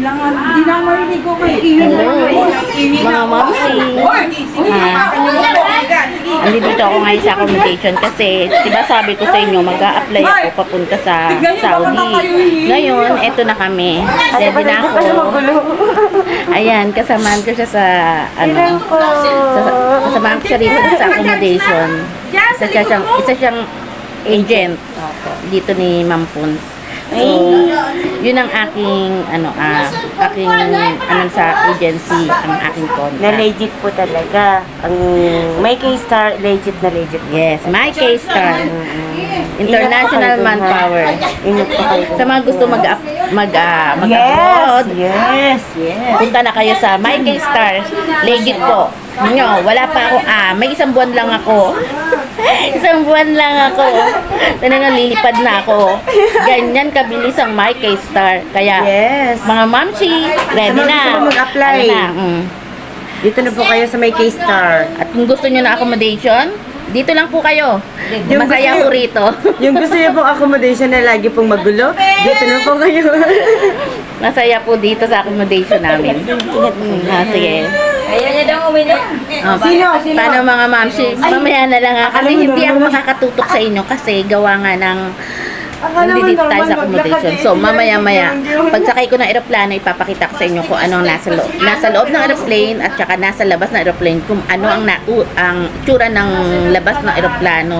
Ihilangan, hindi na marinig ko kay Hello, mga mamsi. Ah, andito ako ngayon sa accommodation kasi, di ba sabi ko sa inyo, mag-a-apply ako papunta sa Saudi. Ngayon, eto na kami. Ready na ako. Ayan, kasamaan ko siya sa, ano, sa, kasamaan ko siya rito sa accommodation. Isa siya siyang, isa siyang agent dito ni Ma'am Puns. So, yun ang aking, ano, ah, aking, ano sa agency, ang aking Na contract. legit po talaga. Ang may K-star, legit na legit. Yes, my K-Star. International Manpower. Ingat kayo. Sa mga gusto mag mag ah, Yes, mag-abroad, yes, yes. punta na kayo sa My K-Star. Legit po. Nyo, wala pa ako, ah, may isang buwan lang ako. Isang buwan lang ako. Talagang lilipad na ako. Ganyan kabilis ang My K-Star. Kaya, Yes. mga mamsi, ready mga na. gusto mag-apply. Ano na, mm. Dito na po kayo sa may K-star. At kung gusto nyo na accommodation, dito lang po kayo. Yung Masaya gusto rito. Yung gusto niyo pong accommodation na lagi pong magulo, dito na po kayo. Masaya po dito sa accommodation namin. Mm, ah, sige. Ayaw niya daw uminom. Oh, Sino? Sino? Paano mga mamsi? Mamaya na lang ha. Kasi hindi ako makakatutok sa inyo kasi gawa nga ng nandito tayo sa accommodation. So, mamaya-maya, pagsakay ko ng aeroplano, ipapakita ko sa inyo kung ano ang nasa loob. Nasa loob ng aeroplane at saka nasa labas ng aeroplane kung ano ang, na, u, ang tsura ng labas ng aeroplano.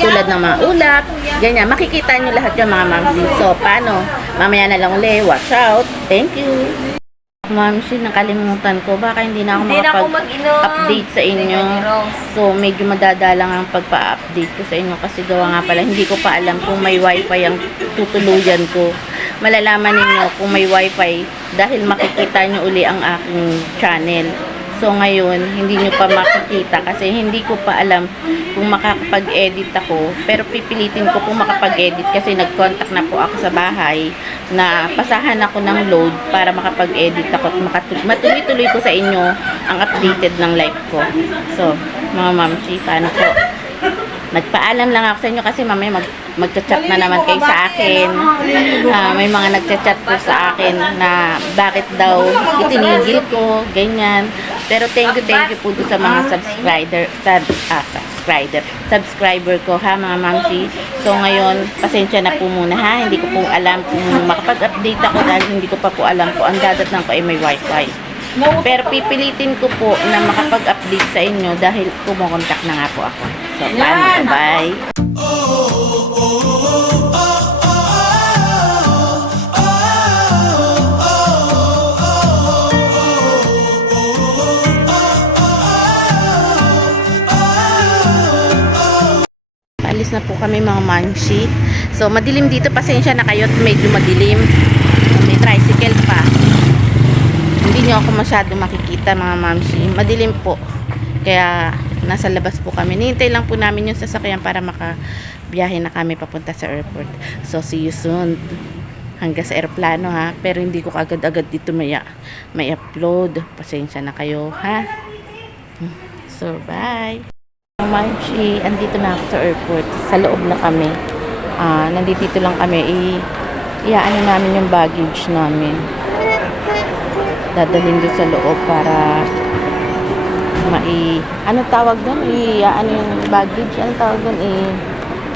Tulad ng mga ulap, ganyan. Makikita nyo lahat yung mga mamsi. So, paano? Mamaya na lang uli. Watch out. Thank you. Mamsi, nakalimutan ko. Baka hindi na ako Hindi na ako makapag- mag-inom. update sa inyo. So, medyo madadalang ang pagpa-update ko sa inyo kasi gawa nga pala, hindi ko pa alam kung may wifi ang tutuluyan ko. Malalaman ninyo kung may wifi dahil makikita nyo uli ang aking channel. So, ngayon, hindi nyo pa makikita kasi hindi ko pa alam kung makakapag-edit ako. Pero pipilitin ko kung makapag-edit kasi nag-contact na po ako sa bahay na pasahan ako ng load para makapag-edit ako at matuloy-tuloy ko sa inyo ang updated ng life ko. So, mga mamchi, paano po? Nagpaalam lang ako sa inyo kasi mamaya mag magchat-chat na naman kayo sa akin. Ah, may mga nagchat-chat po sa akin na bakit daw itinigil ko, ganyan. Pero thank you, thank you po sa mga subscriber, sub, ah, subscriber, subscriber ko ha mga mamsi. So ngayon, pasensya na po muna ha. Hindi ko po alam kung makapag-update ako dahil hindi ko pa po alam kung ang dadatnan ko ay may wifi. Pero pipilitin ko po na makapag-update sa inyo dahil kumukontak na nga po ako. So, paano? Bye! Alis na po kami mga manshi. So, madilim dito. Pasensya na kayo at medyo madilim. May tricycle pa. Hindi nyo ako masyado makikita mga mamshi. Madilim po. Kaya, nasa labas po kami. Nihintay lang po namin yung sasakyan para makabiyahe na kami papunta sa airport. So, see you soon. Hanggang sa aeroplano ha. Pero hindi ko agad-agad dito may, may upload. Pasensya na kayo ha. So, bye. Marchi, andito na ako sa airport. Sa loob na kami. Ah, nandito lang kami. I, iaano namin yung baggage namin. Dadalhin doon sa loob para mai ano tawag doon? I ano yung baggage? Ano tawag doon? I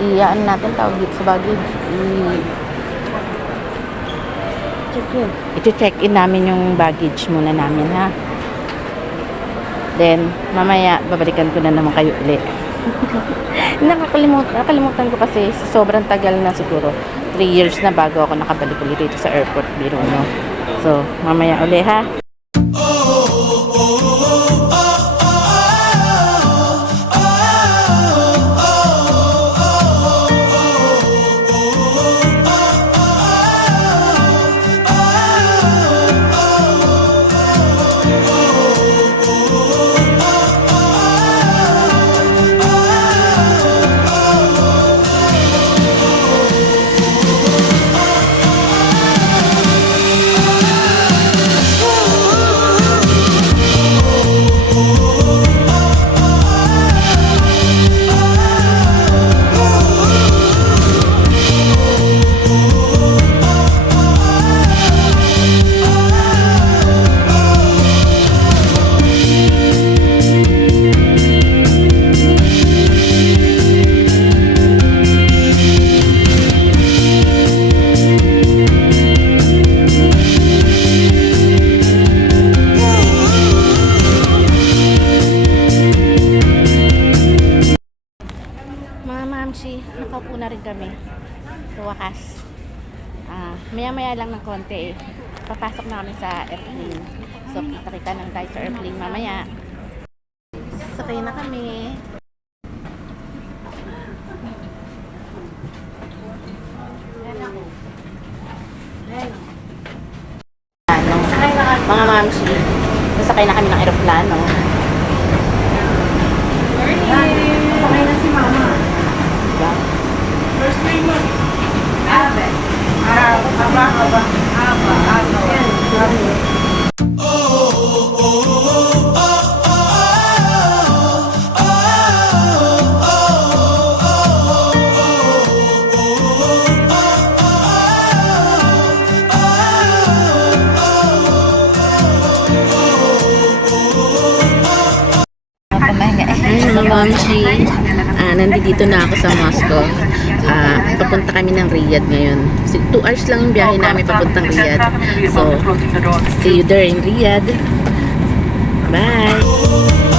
i natin tawag dito sa baggage? I check in. I-check in namin yung baggage muna namin ha. Then, mamaya, babalikan ko na naman kayo ulit. nakakalimutan, nakakalimutan ko kasi sobrang tagal na siguro. 3 years na bago ako nakabalik ulit dito sa airport, biro no. So, mamaya uli ha. Maya-maya lang ng konti eh. Papasok na kami sa airplane. So, kita-kita lang tayo sa airplane mamaya. Sakay na kami. Ano, mga mamsi, nasakay na kami ng aeroplano. Sakay na si mama. Diba? Abe. Aba, mga mamsi, ah, nandito na ako sa Moscow. Ah, papunta kami ng Riyadh ngayon. 2 hours lang yung biyahe namin papuntang Riyadh. So, see you there in Riyadh. Bye!